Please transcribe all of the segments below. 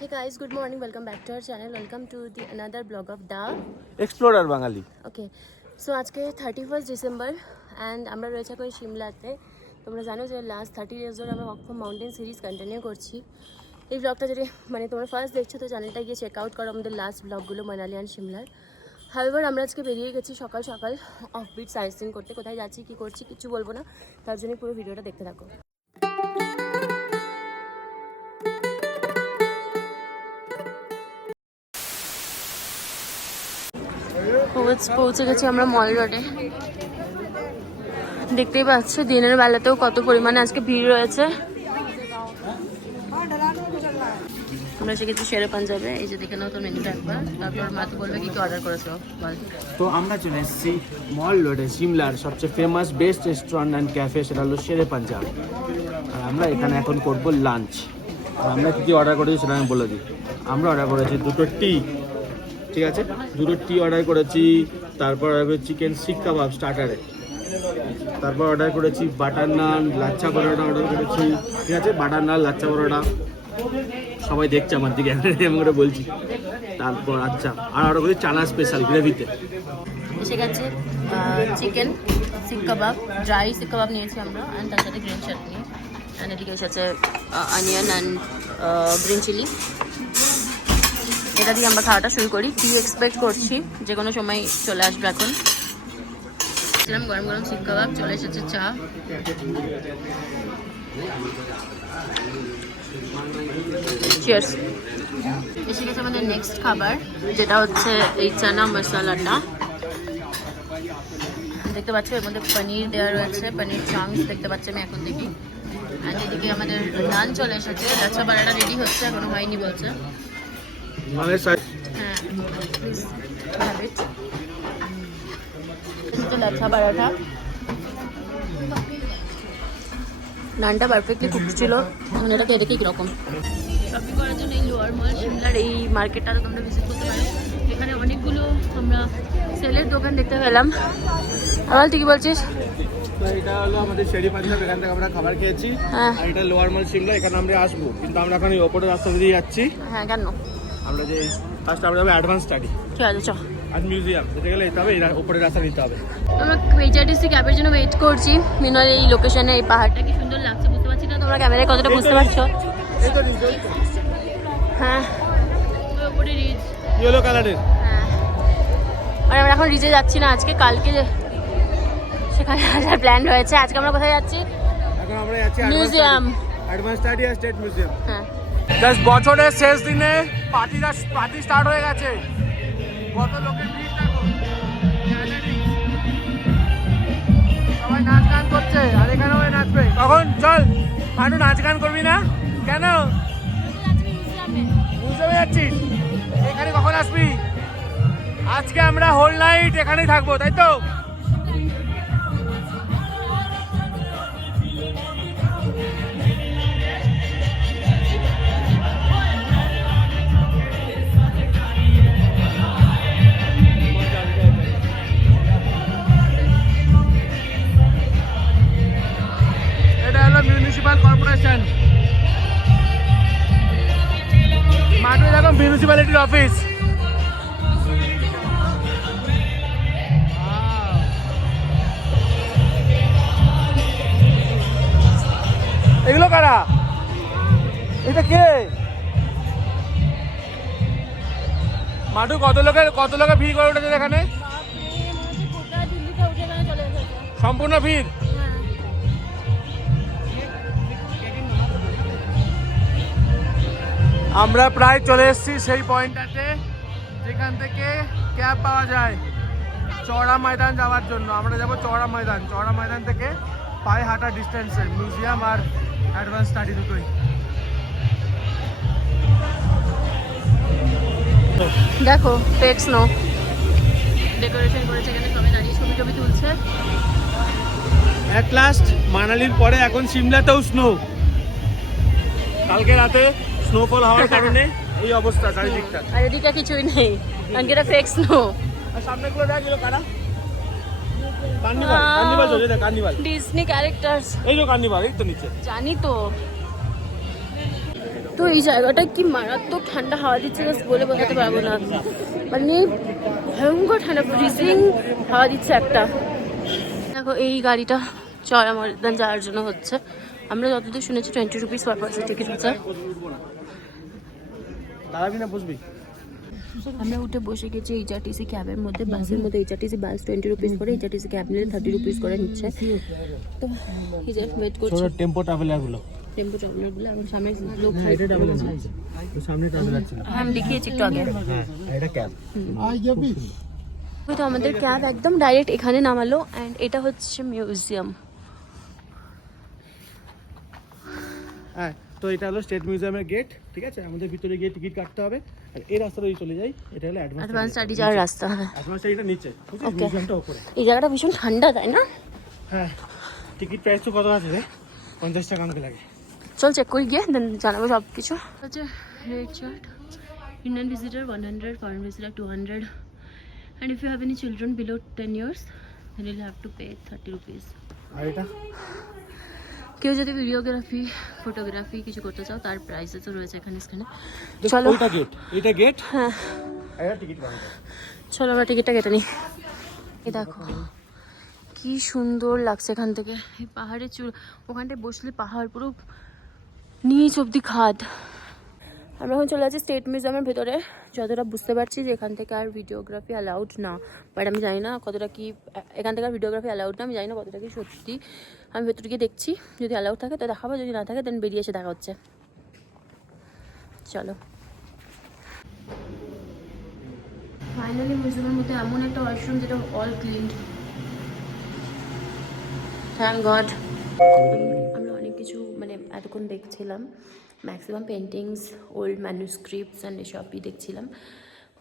Hey guys, good morning. Welcome back to our channel. Welcome to the another blog of the explorer Bangali. Okay. So আজকে 31st December and আমরা রয়েছে এখন সিমলাতে। তোমরা জানো যে last 30 days ধরে আমরা walk from mountain series continue করছি। এই ব্লগটা যদি তোমরা ফার্স্ট দেখছো তো চ্যানেলটা গিয়ে চেক আউট করো আমাদের লাস্ট ব্লগগুলো মানালি অ্যান্ড সিমলার। হাউএভার আমরা আজকে বেরিয়ে গেছি সকাল সকাল অফবিট সাইট সিইং করতে। কোথায় যাচ্ছি কী করছি কিছু বলবো না, তার জন্য পুরো ভিডিওটা দেখতে থাকো। পৌঁছে গেছি আমরা মল রোডে। দেখতেই পাচ্ছ দিনের বেলাতেও কত পরিমাণে আজকে ভিড় রয়েছে। আমরা এসে গেছি শেরে পাঞ্জাবে। এই যে দেখে নাও তোর মেনুটা একবার, তারপর মা তো বলবে কি কি অর্ডার করেছো বল। তো আমরা চলে এসেছি মল রোডে, সিমলার সবচেয়ে famous best restaurant and cafe, সেটা হলো শেরে পাঞ্জাব। আর আমরা এখানে এখন করব লাঞ্চ। আর আমরা কী কী অর্ডার করেছি সেটা আমি বলে দিই। আমরা অর্ডার করেছি দুটো টি, ঠিক আছে, দুটো টি অর্ডার করেছি। তারপর অর্ডার করেছি চিকেন শিক কাবাব স্টার্টারে। তারপর অর্ডার করেছি বাটার নান, লাচ্ছা পরোটা অর্ডার করেছি, ঠিক আছে, বাটার নান লাচ্ছা পরোটা। সবাই দেখছে আমার দিকে এমন করে বলছি। তারপর আচ্ছা আর অর্ডার করেছি চানা স্পেশাল গ্রেভিতে। এসে গেছে চিকেন শিক কাবাব, ড্রাই শিক কাবাব নিয়েছি আমরা, অ্যান্ড তার সাথে গ্রিন চাটনি, অ্যান্ড এদিকে এসেছে অনিয়ন অ্যান্ড গ্রিন চিলি। এটা দিয়ে আমরা খাওয়াটা শুরু করি। কি এক্সপেক্ট করছি যে কোনো সময় চলে আসবে এখন। গরম গরম শিক কাবাব, চলে এসেছে চা। চিয়ার্স। এসে গেছে আমাদের নেক্সট খাবার, যেটা হচ্ছে এই চানা মশলাটা। দেখতে পাচ্ছ এর মধ্যে পনির দেওয়া রয়েছে, পনির চাংস দেখতে পাচ্ছি আমি এখন দেখি। আর এদিকে আমাদের নান চলে এসেছে, লাচ্ছা পরাটা রেডি হচ্ছে, এখনো হয়নি বলছে। হ্যাঁ please have it. Lachha paratha, নানটা পারফেক্টলি কুক ছিল। এখন এটা খেয়ে দেখি কীরকম। শপিং করার জন্য এই লোয়ার মল সিমলার এই মার্কেটটা তোমরা ভিজিট করতে পারো। এখানে অনেকগুলো আমরা সেলের দোকান দেখতে পেলাম। আমার তুই কি বলছিস? এটা হলো আমাদের শেরি পাঞ্জাব, এখান থেকে আমরা খাবার খেয়েছি। হ্যাঁ, আর এটা লোয়ার মল সিমলা, এখানে আমরা আসবো, কিন্তু আমরা এখন এই ওপরের রাস্তা দিয়ে যাচ্ছি। হ্যাঁ কেন? আমরা যে ফার্স্ট আমরা যাবো অ্যাডভান্স স্টাডি ঠিক আছে চ। আর মিউজিয়াম, যেতে গেলে যেতে হবে, ওপরের রাস্তা নিতে হবে। আমরা এইচআরটিসি ক্যাবের জন্য ওয়েট করছি। মিনার এই লোকেশনে এই পাহাড়টা কি সুন্দর লাগছে বুঝতে পারছি না, তোমরা ক্যামেরায় কতটা বুঝতে পারছো? হ্যাঁ ওপরে রিজ ইয়েলো কালারের। হ্যাঁ, আর আমরা এখন রিজে যাচ্ছি না, আজকে কালকে সেখানে আসার প্ল্যান রয়েছে। আজকে আমরা কোথায় যাচ্ছি? এখন আমরা যাচ্ছি মিউজিয়াম, অ্যাডভান্স স্টাডি আর স্টেট মিউজিয়াম। হ্যাঁ। জাস্ট বছরের শেষ দিনে পার্টি স্টার্ট হয়ে গেছে। কত লোকের ভিড় দেখো, সবাই নাচ গান করছে, আর এখানেও নাচবে। কখন চল ভানু, নাচ গান করবি না কেন? মিউজিয়ামে যাচ্ছিস? এখানে কখন আসবি? আজকে আমরা হোল নাইট এখানেই থাকবো, তাই তো? এটা হলো মিউনিসিপাল কর্পোরেশন, মাঠে দেখো মিউনিসিপ্যালিটির অফিস। এগুলো কারা? এটা কে? মাঠু কত লোকের ভিড় করে উঠেছে এখানে, সম্পূর্ণ ভিড়। আমরা প্রায় চলে এসেছি সেই পয়েন্টটাতে যেখান থেকে ক্যাব পাওয়া যায় চওড়া ময়দান যাওয়ার জন্য। আমরা যাব চওড়া ময়দান থেকে পায়ে হাঁটা ডিস্টেন্সে মিউজিয়াম আর অ্যাডভান্স স্টাডি দুটোই। দেখো ফেক স্নো ডেকোরেশন করেছে, এখানে সবাই দাঁড়িয়ে ছবি তুলছে। অ্যাট লাস্ট মানালির পরে এখন সিমলাতেও স্নো। কালকে রাতে স্নোফল হওয়ার কারণে এই অবস্থা চারিদিকটা, আর এদিকে কিছুই নেই, কারণ এটা ফেক স্নো। আর সামনেগুলো দেখো কারা? কার্নিভাল চলে, এটা কার্নিভাল, ডিজনি ক্যারেক্টার্স। এই যে কার্নিভাল, এই তো নিচে। জানি তো। তো এই জায়গাটা কি মারাত্মক ঠান্ডা হাওয়া দিচ্ছে, জাস্ট বলে বোঝাতে পারবো না। মানে ভয়ঙ্কর ঠান্ডা, ফ্রিজিং হাওয়া দিচ্ছে একটা। দেখো এই গাড়িটা চড়া ময়দান যাওয়ার জন্য হচ্ছে। আমরা যতদূর শুনেছি 20 রুপিস পার পার্সন টিকিট হচ্ছে। দাঁড়াবি না বসবি? আমরা উঠে বসে গেছি এইচআরটিসি ক্যাবের মধ্যে। বাসের মধ্যে এইচআরটিসি বাস 20 রুপিস করে, এইচআরটিসি ক্যাব নিলে 30 রুপিস করে নিচ্ছে। তো এই যে ওয়েট করছি টেম্পো ট্রাভেলার গুলো, টেম্পো ট্রাভেলার গুলো। এখন সামনে লোক এটা ট্রাভেলার তো সামনে ট্রাভেলার ছিল, আমি দেখিয়েছি একটু আগে। হ্যাঁ এটা ক্যাব। তো আমাদের ক্যাব একদম ডাইরেক্ট এখানে নামালো। অ্যান্ড এটা হচ্ছে মিউজিয়াম। হ্যাঁ, তো এটা হলো স্টেট মিউজিয়ামের গেট, ঠিক আছে? আমাদের ভিতরে গিয়ে টিকিট কাটতে হবে। আর এই রাস্তা দিয়ে চলে যাই, এটা হলো অ্যাডভান্স স্টাডি যাওয়ার রাস্তা। অ্যাডভান্স স্টাডিটা নিচে, বুঝছিস? Okay. মিউজিয়ামটা উপরে। এই জায়গাটা ভীষণ ঠান্ডা, তাই না? হ্যাঁ, টিকিট প্রাইস তো কত আছে রে? 50 টাকা আমাকে লাগে। চল চেক করি গিয়ে, দেন জানাবো সব কিছু। হচ্ছে red chart, Indian visitor 100, foreign visitor 200, and if you have any children below 10 years then you'll have to pay 30 rupees. আর এটা কেউ যদি ভিডিওগ্রাফি ফটোগ্রাফি কিছু করতে চাও তার প্রাইসেসও রয়েছে এখানে। দেখ, চলো ওইটা গেট, এটা গেট। হ্যাঁ, এটা টিকিট কাউন্টার। চলো আমরা টিকিটটা কেটে নিই। এই দেখো কি সুন্দর লাগছে এখান থেকে। এই পাহাড়ের চূড়, ওখানটায় বসলে পাহাড় পুরো নিচ অব্দি খাদ। আমরা এখন চলে যাচ্ছি স্টেট মিউজিয়ামের ভেতরে। যতটা বুঝতে পারছি যে এখান থেকে আর ভিডিওগ্রাফি অ্যালাউড না, বাট আমি জানি না কতটা কি এখান থেকে আর ভিডিওগ্রাফি অ্যালাউড না। আমি জানি না কতটা কি সত্যি। আমি ভেতরে গিয়ে দেখছি, যদি অ্যালাউড থাকে তো দেখাবো, যদি না থাকে দেন বেরিয়ে এসে দেখা হচ্ছে। চলো। ফাইনালি মিউজিয়ামের মধ্যে এমন একটা ওয়াশরুম যেটা অল ক্লিনড, থ্যাংক গড। আমরা অনেক কিছু মানে এতক্ষণ দেখছিলাম, ম্যাক্সিমাম পেন্টিংস, ওল্ড ম্যানুস্ক্রিপ্টস অ্যান্ড এসবই দেখছিলাম।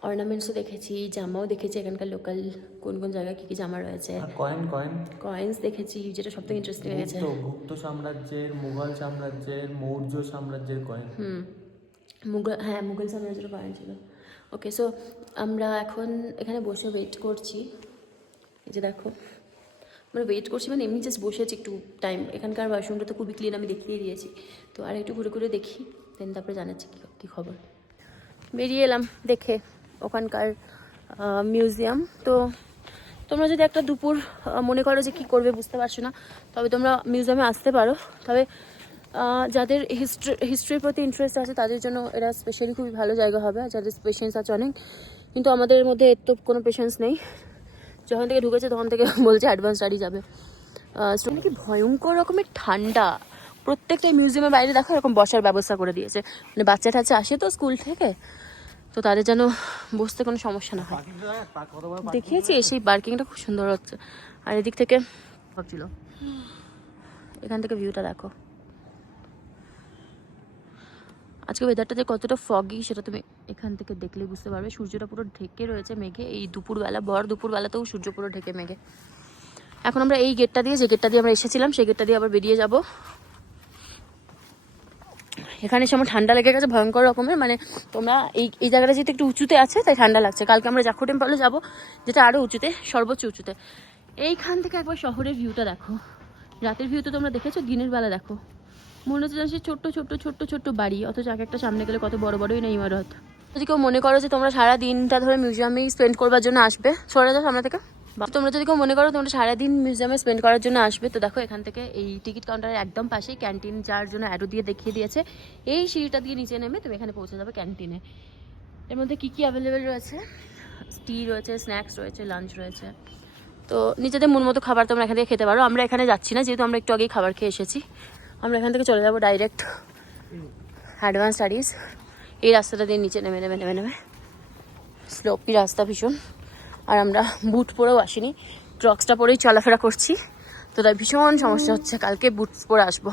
অর্নামেন্টসও দেখেছি, জামাও দেখেছি, এখানকার লোকাল কোন কোন জায়গায় কী কী জামা রয়েছে। কয়েন্স দেখেছি, যেটা সব থেকে ইন্টারেস্টিং লেগেছে। গুপ্ত সাম্রাজ্যের, মুঘল সাম্রাজ্যের, মৌর্য সাম্রাজ্যের কয়েন। মুঘল সাম্রাজ্যের কয়েন ছিল। ওকে, সো আমরা এখন এখানে বসে ওয়েট করছি। এই যে দেখো আমরা ওয়েট করছি, মানে এমনি জাস্ট বসেছি একটু টাইম। এখানকার ওয়াশরুমটা তো খুবই ক্লিন, আমি দেখিয়ে দিয়েছি। তো আর একটু ঘুরে ঘুরে দেখি, দেন তারপরে জানাচ্ছি কী খবর। বেরিয়ে এলাম দেখে ওখানকার মিউজিয়াম। তো তোমরা যদি একটা দুপুর মনে করো যে কী করবে বুঝতে পারছো না, তবে তোমরা মিউজিয়ামে আসতে পারো। তবে যাদের হিস্ট্রির প্রতি ইন্টারেস্ট আছে তাদের জন্য এটা স্পেশালি খুবই ভালো জায়গা হবে। আর যাদের পেশেন্স আছে অনেক, কিন্তু আমাদের মধ্যে এর তো কোনো পেশেন্স নেই। যখন থেকে ঢুকেছে তখন থেকে বলছে অ্যাডভান্স স্টাডি যাবে। কি ভয়ঙ্কর রকমের ঠান্ডা। প্রত্যেকটা মিউজিয়ামের বাইরে দেখো এরকম বসার ব্যবস্থা করে দিয়েছে, মানে বাচ্চা টাচ্চা আসে তো স্কুল থেকে, তো তাদের যেন বসতে কোনো সমস্যা না হয়। দেখিয়েছি সেই পার্কিংটা খুব সুন্দর হচ্ছে। আর এদিক থেকে ভাবছিল, এখান থেকে ভিউটা দেখো। আজকে ওয়েদারটা যে কতটা ফগি সেটা তুমি এখান থেকে দেখলে বুঝতে পারবে। সূর্যটা পুরো ঢেকে রয়েছে মেঘে। এই দুপুরবেলা, দুপুরবেলাতেও সূর্য পুরো ঢেকে মেঘে। এখন আমরা এই গেটটা দিয়ে, যে গেটটা দিয়ে আমরা এসেছিলাম সেই গেটটা দিয়ে আবার বেরিয়ে যাব। এখানে এসে আমার ঠান্ডা লেগে গেছে ভয়ঙ্কর রকমের। মানে তোমরা এই জায়গাটা যেহেতু একটু উঁচুতে আছে তাই ঠান্ডা লাগছে। কালকে আমরা জাখু টেম্পলে যাবো, যেটা আরও উঁচুতে, সর্বোচ্চ উঁচুতে। এইখান থেকে একবার শহরের ভিউটা দেখো। রাতের ভিউ তো তোমরা দেখেছো, দিনের বেলা দেখো মনে হচ্ছে যে ছোট্ট ছোট্ট ছোট্ট ছোট্ট বাড়ি, অথচ এক একটা সামনে গেলে কত বড় বড়ই না ইমারত। যদি কেউ মনে করো যে তোমরা সারা দিনটা ধরে মিউজিয়ামেই স্পেন্ড করবার জন্য আসবে, সরে যাও সামনে থেকে। তোমরা যদি কেউ মনে করো তোমরা সারাদিন মিউজিয়ামে স্পেন্ড করার জন্য আসবে, তো দেখো এখান থেকে এই টিকিট কাউন্টারের একদম পাশেই ক্যান্টিন যাওয়ার জন্য অ্যারো দিয়ে দেখিয়ে দিয়েছে। এই সিঁড়িটা দিয়ে নিচে নেমে তুমি এখানে পৌঁছে যাবে ক্যান্টিনে। এর মধ্যে কী কী অ্যাভেলেবেল রয়েছে, টি রয়েছে, স্ন্যাক্স রয়েছে, লাঞ্চ রয়েছে। তো নিজেদের মন মতো খাবার তোমরা এখান থেকে খেতে পারো। আমরা এখানে যাচ্ছি না, যেহেতু আমরা একটু আগেই খাবার খেয়ে এসেছি। আমরা এখান থেকে চলে যাবো ডাইরেক্ট অ্যাডভান্স স্টাডিজ। এই রাস্তাটা দিয়ে নিচে নেমে নেমে নেমে নেমে স্লোপি রাস্তা ভীষণ। আর আমরা বুট পরেও আসিনি, ক্রক্সটা পরেই চলাফেরা করছি, তো তাই ভীষণ সমস্যা হচ্ছে। কালকে বুটস পরে আসবো।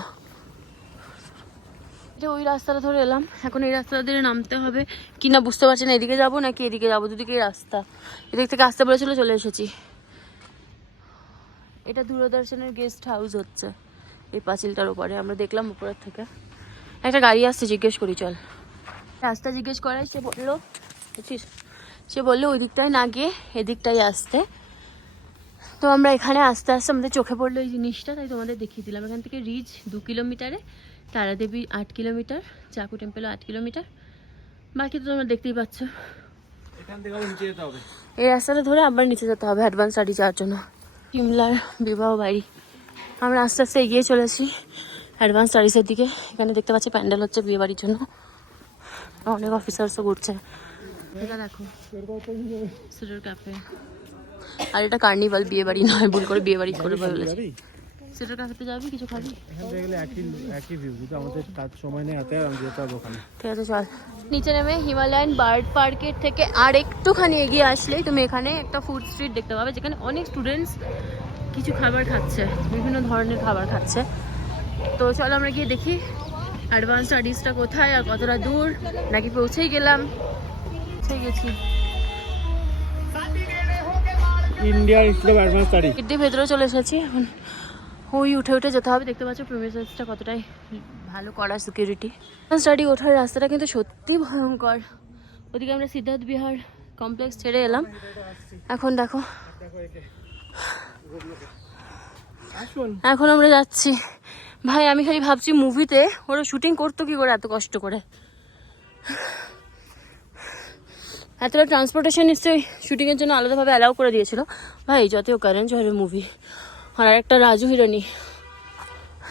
এটা ওই রাস্তাটা ধরে এলাম, এখন এই রাস্তাটা দিয়ে নামতে হবে কি না বুঝতে পারছি না। এদিকে যাবো নাকি এদিকে যাবো, দুদিকেই রাস্তা। এদিক থেকে আসতে বলেছিল, চলে এসেছি। এটা দূরদর্শনের গেস্ট হাউস হচ্ছে এই পাঁচিলটার উপরে। আমরা দেখলাম উপরের থেকে একটা গাড়ি আসছে, জিজ্ঞেস করি চল। রাস্তা জিজ্ঞেস করায় সে বললো, বুঝছিস, সে বললো ওই দিকটায় না গিয়ে এদিকটাই আসতে। তো আমরা এখানে আস্তে আস্তে আমাদের চোখে পড়লো এই জিনিসটা, তাই তোমাদের দেখিয়ে দিলাম। এখান থেকে রিচ 2 কিলোমিটারে, তারাদেবী 8 কিলোমিটার, চাকু টেম্পেলও 8 কিলোমিটার, বাকি তো তোমরা দেখতেই পাচ্ছ। এখান থেকে আবার নিচে যেতে হবে। এই রাস্তাটা ধরে আবার নিচে যেতে হবে অ্যাডভান্স স্টাডি যাওয়ার জন্য। সিমলার বিবাহ বাড়ি, আমরা আস্তে আস্তে এগিয়ে চলেছি অ্যাডভান্স স্টাডিজের দিকে। এখানে দেখতে পাচ্ছি প্যান্ডেল হচ্ছে বিয়ে বাড়ির জন্য, অনেক অফিসার্সও ঘুরছে। এটা দেখো সিডার ক্যাফে, আর এটা কার্নিভাল, বিয়ে বাড়ি নয়, ভুল করে বিয়ে বাড়ি করে বলেছি। সিডার ক্যাফেতে যাবি, কিছু খাবি? এখান থেকে গেলে একই ভিউ, যদি আমাদের কাজ সময় নেই হাতে আমি যেতে হবে ওখানে। ঠিক আছে চল। নিচে নেমে হিমালয়ান বার্ড পার্কের থেকে আর একটুখানি এগিয়ে আসলেই তুমি এখানে একটা ফুড স্ট্রিট দেখতে পাবে, যেখানে অনেক স্টুডেন্টস কিছু খাবার খাচ্ছে, বিভিন্ন ধরনের খাবার খাচ্ছে। তো চলো আমরা গিয়ে দেখি অ্যাডভান্স স্টাডিজটা কোথায় আর কতটা দূর, নাকি পৌঁছেই গেলাম। পৌঁছে গেছি। Indian Institute of Advance Study. Gate দিয়ে ভেতরে চলে এসেছি, এখন ওই উঠে উঠে যেতে হবে। দেখতে পাচ্ছ প্রিমিসেসটা কতটাই ভালো করা, সিকিউরিটি। স্টাডি ওঠার রাস্তাটা কিন্তু সত্যি ভয়ঙ্কর। ওদিকে আমরা সিদ্ধার্থ বিহার কমপ্লেক্স ছেড়ে এলাম, এখন দেখো এখন আমরা যাচ্ছি। ভাই আমি খালি ভাবছি মুভিতে ওরা শুটিং করতো কি করে এত কষ্ট করে, এতটা ট্রান্সপোর্টেশন নিশ্চয়ই শুটিংয়ের জন্য আলাদাভাবে অ্যালাউ করে দিয়েছিল। ভাই যতই কারণ জয়ের মুভি, আর একটা রাজু হিরোনি।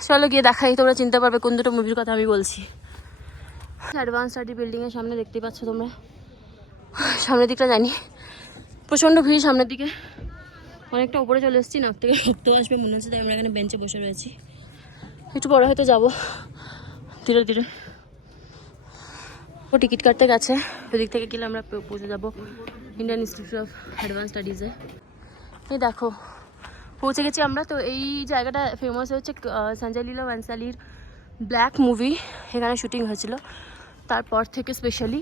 চলো গিয়ে দেখাই, তোমরা চিনতে পারবে কোন দুটো মুভির কথা আমি বলছি। অ্যাডভান্স স্টাডি বিল্ডিংয়ের সামনে দেখতেই পাচ্ছ তোমরা, সামনের দিকটা জানি প্রচণ্ড ভিড়, সামনের দিকে অনেকটা উপরে চলে এসেছি, নাক থেকে রক্ত আসবে মনে হচ্ছে, তাই আমরা এখানে বেঞ্চে বসে রয়েছি। একটু বড় হয়তো যাবো ধীরে ধীরে। ও টিকিট কাটতে গেছে, ওদিক থেকে গেলে আমরা পৌঁছে যাবো ইন্ডিয়ান ইনস্টিটিউট অফ অ্যাডভান্স স্টাডিজে। এই দেখো পৌঁছে গেছি আমরা। তো এই জায়গাটা ফেমাস হচ্ছে সঞ্জয় লীলা বানসালির ব্ল্যাক মুভি এখানে শুটিং হয়েছিল, তারপর থেকে স্পেশালি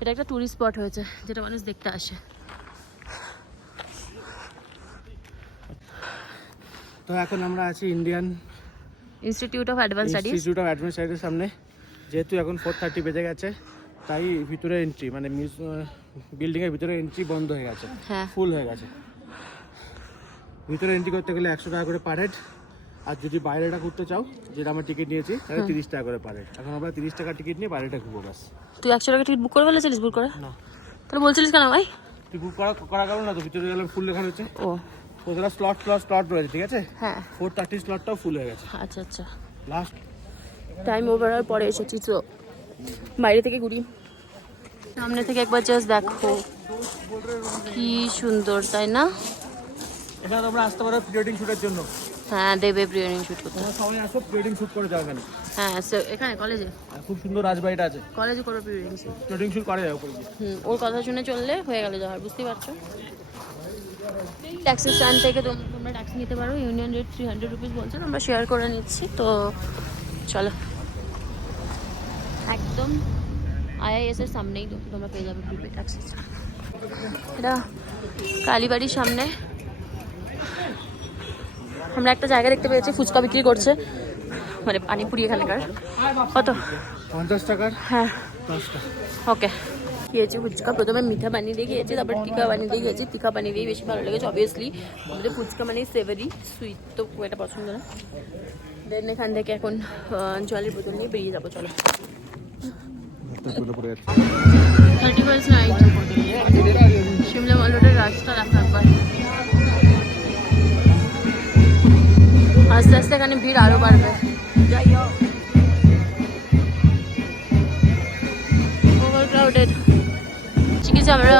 এটা একটা ট্যুরিস্ট স্পট হয়েছে, যেটা মানুষ দেখতে আসে। তো এখন আমরা আছি Indian Institute of Advance Studies, Institute of Advance স্টাডিজের সামনে। যেহেতু এখন 4:30 বেজে গেছে, তাই ভিতরে এন্ট্রি মানে বিল্ডিংয়ের ভিতরে এন্ট্রি বন্ধ হয়ে গেছে, হ্যাঁ ফুল হয়ে গেছে। ভিতরে এন্ট্রি করতে গেলে 100 টাকা করে পার হেড, আর যদি বাইরেটা ঘুরতে চাও, যেটা আমরা টিকিট নিয়েছি, তাহলে 30 টাকা করে পার হেড। এখন আমরা 30 টাকা টিকিট নিয়ে বাইরেটা ঘুরবো বাস। তুই 100 টাকা টিকিট বুক করে ফেলেছিলিস? বুক করে না, তাহলে বলছিলিস কেন ভাই? তুই বুক করা কারণ না তো, ভিতরে গেলে ফুল লেখা রয়েছে। ও ওটা স্লট রয়েছে, ঠিক আছে। হ্যাঁ 4:30 স্লটটাও ফুল হয়ে গেছে। আচ্ছা আচ্ছা, লাস্ট টাইম ওভার হওয়ার পরে এসেছি, তো বাইরে থেকে ঘুরি। সামনে থেকে একবার জাস্ট দেখো কি সুন্দর, তাই না? এখানে তোমরা আসতে পারো প্রি ওয়েডিং শুটের জন্য। হ্যাঁ দেবে প্রি ওয়েডিং শুট করতে। তোমরা সবাই আসো, প্রি ওয়েডিং শুট করে যাও এখানে। হ্যাঁ এখানে কলেজে, আর খুব সুন্দর রাজবাড়িটা আছে, কলেজে করো pre wedding shoot. Pre wedding shoot করে যাও উপরে গিয়ে। ওর কথা শুনে চললে হয়ে গেল যাওয়ার, বুঝতেই পারছো। ট্যাক্সি স্ট্যান্ড থেকে তোমরা ট্যাক্সি নিতে পারো, ইউনিয়ন রেট 300 রুপিস বলছেন, আমরা শেয়ার করে নিচ্ছি। তো চলো, একদম IIS এর সামনেই তোমরা পেয়ে যাবে প্রিপেড ট্যাক্সি। এটা কালীবাড়ির সামনে আমরা একটা জায়গা দেখতে পেয়েছি, ফুচকা বিক্রি করছে, মানে পানিপুরি এখানকার। কত? 50 টাকার হ্যাঁ 10টা। ওকে, খেয়েছি ফুচকা। প্রথমে মিঠা পানি দিয়ে খেয়েছি, তারপর টিকা পানি দিয়ে খেয়েছি। টিকা পানি দিয়েই বেশি ভালো লেগেছে, অবভিয়াসলি আমাদের ফুচকা মানে সেভারি, সুইট তো খুব একটা পছন্দ না। দেন এখান থেকে এখন জলের বোতল নিয়ে বেরিয়ে যাবো। চলো, 31st নাইট শিমলা মল রোডের রাস্তা দেখা একবার। আস্তে আস্তে এখানে ভিড় আরো বাড়বে। Over crowded. ঠিক আছে, আমরা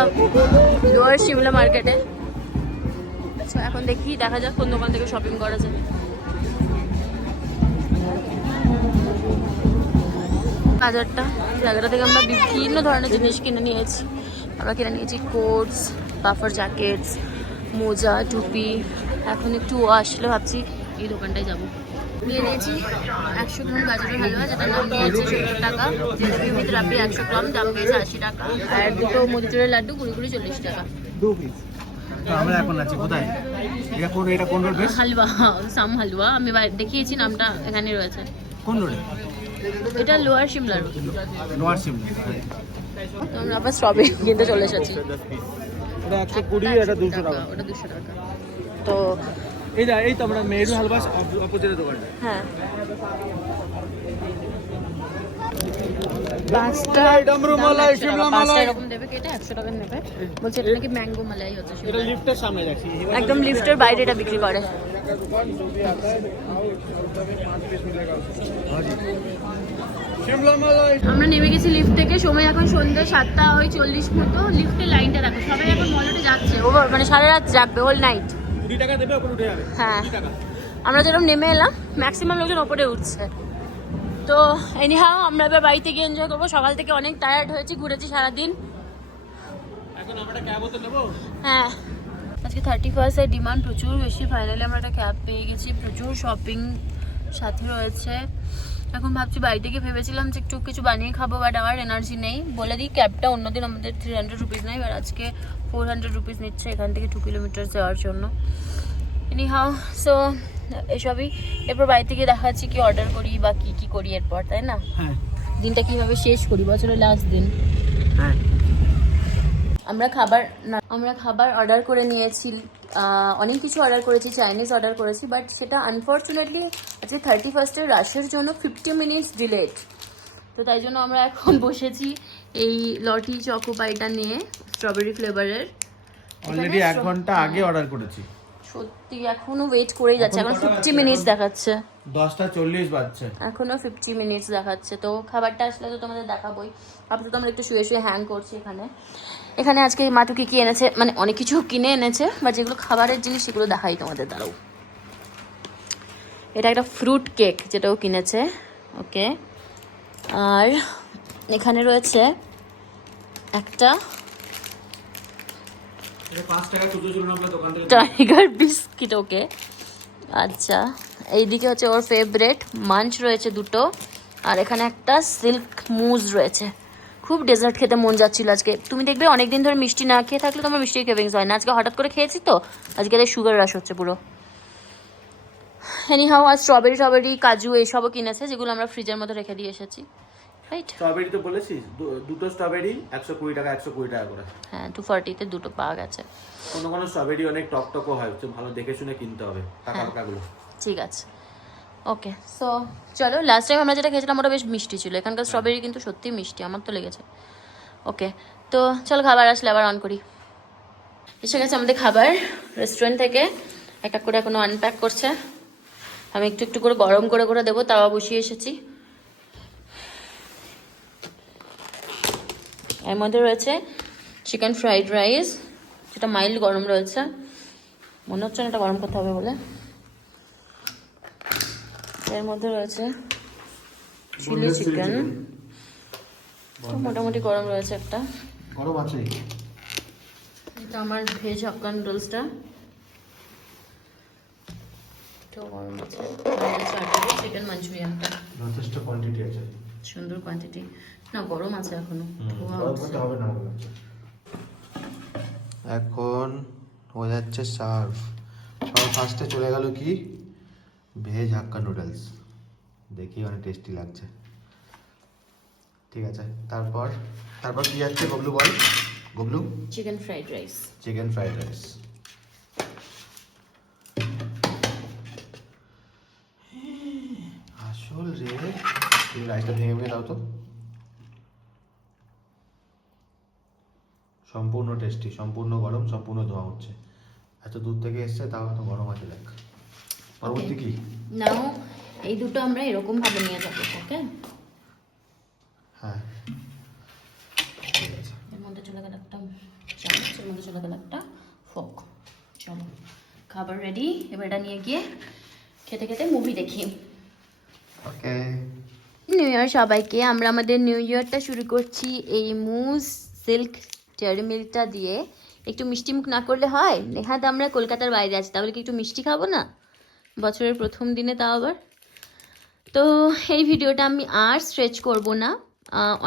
লোয়ার শিমলা মার্কেটে। আচ্ছা এখন দেখা যাক কোন দোকান থেকে শপিং করা যায়। বাজারটা, জায়গাটা থেকে আমরা বিভিন্ন ধরনের জিনিস কিনে নিয়েছি। আমরা কিনে নিয়েছি কোটস, পাফার জ্যাকেটস, মোজা, টুপি। এখন একটু আসলে ভাবছি এই দোকানটায় যাবো। নিয়ে নিয়েছি 100 গ্রাম গাজরের হালুয়া, যেটার দাম নিয়েছে 70 টাকা। জিলাপি উইথ রাবড়ি 100 গ্রাম, দাম নিয়েছে 80 টাকা। আর দুটো মতিচুরের লাড্ডু কুড়ি 40 টাকা। আমরা এখন আছি কোথায়? এটা কোন রোড? হালুয়া, সাম হালুয়া। আমি দেখিয়েছি, নামটা এখানে রয়েছে। কোন রোডে? এটা lower Shimla road. Lower Shimla. তো আমরা আবার স্ট্রবেরি কিনতে চলে এসেছি। এটা 120, এটা 200 টাকা। ওটা 200 টাকা। তো এই তো আমরা মেহেরুন হালুয়া অপোজিটের দোকানটা। হ্যাঁ পাঁচটা ডামরু দাম মালাই, 100 টাকা, শিমলা পাঁচটা মালাই। এরকম দেবে কেটে 100 টাকা নেবে। বলছে এটা নাকি ম্যাঙ্গো মালাই হচ্ছে এটা শিমলায়। লিফটের সামনে দেখছি একদম লিফটের বাইরে এটা বিক্রি করে। শিমলা মালাই। আমরা নেমে গেছি লিফট থেকে, সময় এখন সন্ধ্যে 7:40 মতো। লিফটের লাইনটা দেখো, সবাই এখন মলটে যাচ্ছে, ওভার মানে সারা রাত জাগবে, হোল নাইট। 20 টাকা দেবে, ওপরে উঠে যাবে। হ্যাঁ 20 টাকা। আমরা যেরকম নেমে এলাম ম্যাক্সিমাম লোকজন ওপরে উঠছে। তো এনিহাও আমরা এবার বাড়িতে গিয়ে এনজয় করবো। সকাল থেকে অনেক টায়ার্ড হয়েছি, ঘুরেছি সারাদিন। এখন আমরা ক্যাবও তো নেবো। হ্যাঁ আজকে 31 এর ডিমান্ড প্রচুর বেশি। ফাইনালি আমরা একটা ক্যাব পেয়ে গেছি, প্রচুর শপিং সাথে রয়েছে। এখন ভাবছি বাড়িতে গিয়ে ভেবেছিলাম যে একটু কিছু বানিয়ে খাবো, বাট আমার এনার্জি নেই। বলে দিই ক্যাবটা অন্যদিন আমাদের 300 রুপিস নেয়, এবার আজকে 400 রুপিস নিচ্ছে এখান থেকে 2 কিলোমিটার যাওয়ার জন্য। এনিহাও সো এসবই। এরপর বাড়িতে গিয়ে দেখাচ্ছি কি অর্ডার করি বা কি কি করি এরপর, তাই না? হ্যাঁ দিনটা কিভাবে শেষ করি, বছরের লাস্ট দিন। হ্যাঁ। আমরা খাবার অর্ডার করে নিয়েছি, অনেক কিছু অর্ডার করেছি, চাইনিজ অর্ডার করেছি, বাট সেটা আনফর্চুনেটলি আজকে 31 রাশের জন্য 50 মিনিটস ডিলেড। তো তাই জন্য আমরা এখন বসেছি এই লটি চকোপাইটা নিয়ে, স্ট্রবেরি ফ্লেভারের। অলরেডি 1 ঘন্টা আগে অর্ডার করেছি। সত্যি এখনো ওয়েট করেই যাচ্ছে, এখন 50 মিনিটস দেখাচ্ছে। 10:40 বাজছে। এখনো 50 মিনিটস দেখাচ্ছে। তো খাবারটা আসলে তো তোমাদের দেখাবোই। আপাতত আমরা একটু শুয়ে শুয়ে হ্যাং করছি এখানে আজকে মাটু কি এনেছে, মানে অনেক কিছু কিনে এনেছে, বাট যেগুলো খাবারের জিনিস সেগুলো দেখাই তোমাদের। দাঁড়াও, এটা একটা ফ্রুট কেক যেটাও কিনেছে, ওকে। আর এখানে রয়েছে একটা 5 টাকা খুচরো ছিল না আপনার দোকান থেকে। টাইগার বিস্কিট, ওকে। আচ্ছা এইদিকে হচ্ছে ওর ফেভারেট মাঞ্চ রয়েছে দুটো, আর এখানে একটা সিল্ক মুজ রয়েছে। খুব ডেজার্ট খেতে মন যাচ্ছিল আজকে। তুমি দেখবে অনেকদিন ধরে মিষ্টি না খেয়ে থাকলে তোমার মিষ্টির ক্রেভিংস হয় না, আজকে হঠাৎ করে খেয়েছি তো আজকে সুগার রাশ হচ্ছে পুরো। এনিহাও আর স্ট্রবেরি কাজু এইসবও কিনেছে, যেগুলো আমরা ফ্রিজের মধ্যে রেখে দিয়ে এসেছি, রাইট? স্ট্রবেরি তো বলেছিস, দুটো স্ট্রবেরি 120 টাকা, 120 টাকা করে। হ্যাঁ 240-তে দুটো পাওয়া গেছে। কোনো স্ট্রবেরি অনেক টকটকও হয়, হচ্ছে ভালো দেখে শুনে কিনতে হবে টাকা টাকাগুলো। ঠিক আছে, ওকে। সো চলো, লাস্ট টাইম আমরা যেটা খেয়েছিলাম ওটা বেশ মিষ্টি ছিল, এখানকার স্ট্রবেরি কিন্তু সত্যিই মিষ্টি, আমার তো লেগেছে। ওকে, তো চলো খাবার আসলে আবার অন করি। এসে গেছে আমাদের খাবার রেস্টুরেন্ট থেকে, এক এক করে এখনো আনপ্যাক করছে। আমি একটু একটু করে গরম করে করে দেবো, তাওয়া বসিয়ে এসেছি। এর মধ্যে রয়েছে চিকেন ফ্রাইড রাইস, যেটা মাইল্ড গরম রয়েছে, মনে হচ্ছে না এটা গরম করতে হবে বলে। এর মধ্যে রয়েছে চিলি চিকেন, মোটামুটি গরম রয়েছে একটা। গরম আছে। এটা আমার ভেজ হাক্কা নুডলসটা, তো গরম আছে। চিকেন মাঞ্চুরিয়ানটা যথেষ্ট কোয়ান্টিটি আছে, সুন্দর কোয়ান্টিটি, না গরম আছে এখনো। হবে না। এখন হয়ে যাচ্ছে সার্ভ। সবার ফার্স্টে চলে গেল কি ভেজ হাক্কা নুডলস, দেখি অনেক টেস্টি লাগছে। ঠিক আছে, তারপর কি যাচ্ছে গবলু বল। Gablu, chicken fried rice. Chicken fried rice. আসল রে, এই রাইসটা ভেঙে ভেঙে দাও তো। সম্পূর্ণ টেস্টি, সম্পূর্ণ গরম, সম্পূর্ণ ধোয়া হচ্ছে। এত দূর থেকে এসছে, তাও এত গরম আছে। দেখ পরবর্তী কি নাও, এই দুটো আমরা এরকম ভাবে নিয়ে যাবো, ওকে? হ্যাঁ ঠিক আছে। এর মধ্যে চলে গেল একটা চামচ, এর মধ্যে চলে গেল একটা ফোক। চলো খাবার রেডি, এবার এটা নিয়ে গিয়ে খেতে খেতে মুভি দেখি। ওকে, নিউ ইয়ার সবাইকে। আমরা আমাদের নিউ ইয়ারটা শুরু করছি এই মুজ সিল্ক ডেয়ারি মিল্কটা দিয়ে। একটু মিষ্টি মুখ না করলে হয়? নেহাত আমরা কলকাতার বাইরে আছি, তাহলে কি একটু মিষ্টি খাবো না বছরের প্রথম দিনে, তাও আবার? তো এই ভিডিওটা আমি আর স্ট্রেচ করব না,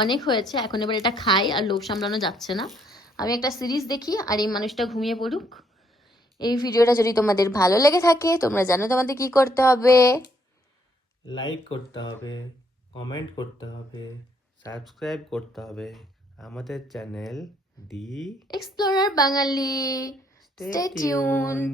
অনেক হয়েছে এখন। এবার এটা খাই, আর লোভ সামলানো যাচ্ছে না। আমি একটা সিরিজ দেখি আর এই মানুষটা ঘুমিয়ে পড়ুক। এই ভিডিওটা যদি তোমাদের ভালো লেগে থাকে, তোমরা জানো তোমাদের কি করতে হবে। লাইক করতে হবে, কমেন্ট করতে হবে, সাবস্ক্রাইব করতে হবে আমাদের channel the Explorer Bangali. Stay tuned.